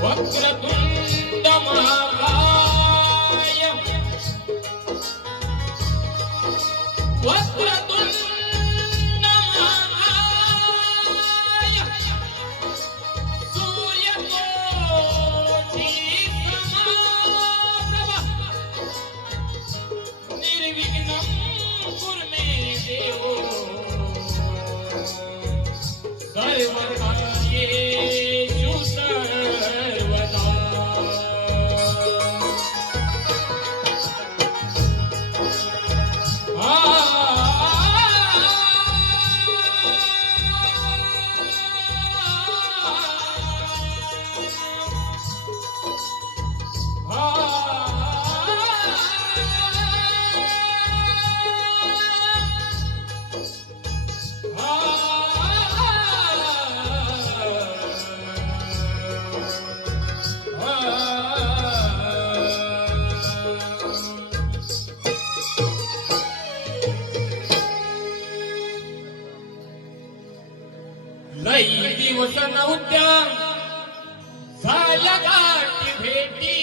What's up? दिवस नव्हत्या झाल्या गाठी भेटी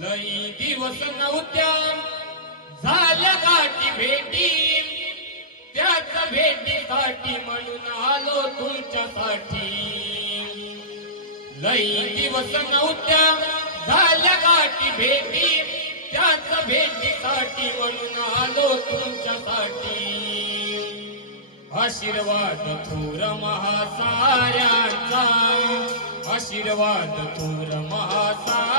लई दिवस नव्हत्या झाल्या गाठी भेटी त्याच भेटीसाठी म्हणून आलो तुमच्यासाठी लई दिवस नव्हत्या झाल्या गाठी भेटी त्याच भेटीसाठी म्हणून आलो तुमच्यासाठी आशीर्वाद थोर महासाऱ्यांचा आशीर्वाद थोर महासा